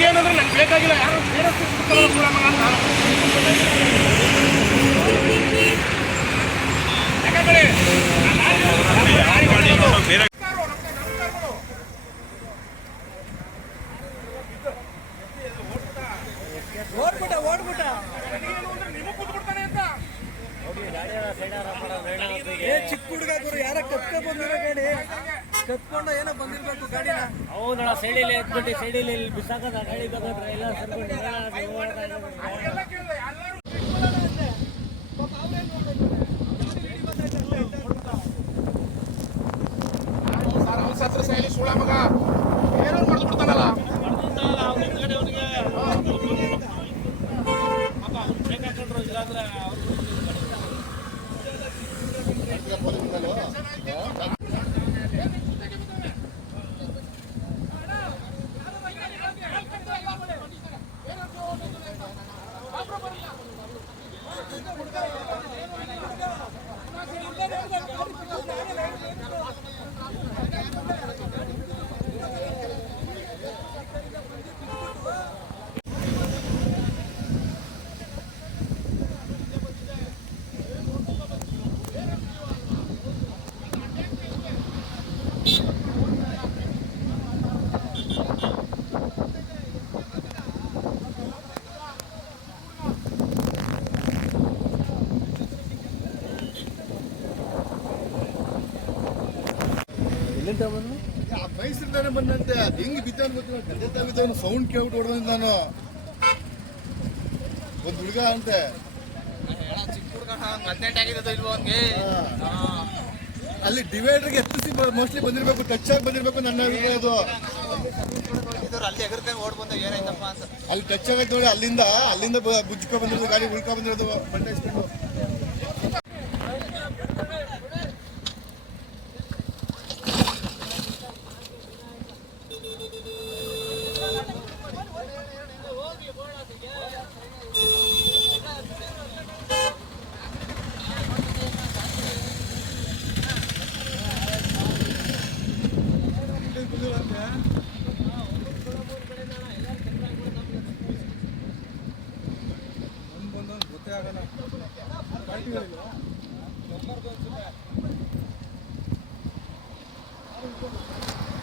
ನನಗೇನಂದ್ರೆ ನಂಗೆ ಬೇಕಾಗಿಲ್ಲ ಯಾರು ಬೇರೆ ನಾನು. ಯಾಕಂದ್ರೆ ಓಡ್ಬಿಟ್ಟ ಓಡ್ಬಿಟ್ಟ. ಅಂತ ಏ ಚಿಕ್ಕ ಹುಡುಗ ಯಾರ ಕತ್ಕೊ ಬಂದಿರೋ ಗಾಡಿ ಕತ್ಕೊಂಡು ಏನೋ ಬಂದಿರ್ಬೇಕು ಗಾಡಿ ಹೌದಣ್ಣ ಸೈಡಿಲಿ ಎತ್ಬಿಟ್ಟು ಸೈಡಿಲಿ ಇಲ್ಲಿ ಬಿಸಾಕದ ಗಾಡಿ ಬೇಕಾದ್ರೆ ಎಲ್ಲ ಸತ್ರ ಶೈಲಿ ಸುಳ್ಳ ಮಗ ಏನೋ ಮಾಡ್ದು ಬಿಡ್ತಾನಲ್ಲ ಎಲ್ಲಿಂದ ಬಂದು ಮೈಸೂರಿಂದಾನೆ ಬಂದಂತೆ, ಅದು ಹೆಂಗ್ ಬಿದ್ದ ಸೌಂಡ್ ಕೇಳ್ಬಿಟ್ಟು ನಾನು ಒಂದು ಹುಡುಗ ಅಂತೆ. ಅಲ್ಲಿ ಡಿವೈಡರ್ಗೆ ಎತ್ತಿಸಿ ಮೋಸ್ಟ್ಲಿ ಬಂದಿರ್ಬೇಕು ಟಚ್ ಆಗಿ ಬಂದಿರಬೇಕು ನನ್ನ ಅಭಿಪ್ರಾಯ ಅದು. ಅಲ್ಲಿ ಟಚ್ ಆಗೈತೆ ನೋಡಿ ಅಲ್ಲಿಂದ ಅಲ್ಲಿಂದ ಬುಜ್ಕೊ ಬಂದಿರೋದು, ಗಾಡಿ ಉಳ್ಕೊ ಬಂದಿರೋದು, ಬಂಡೆ Thank you.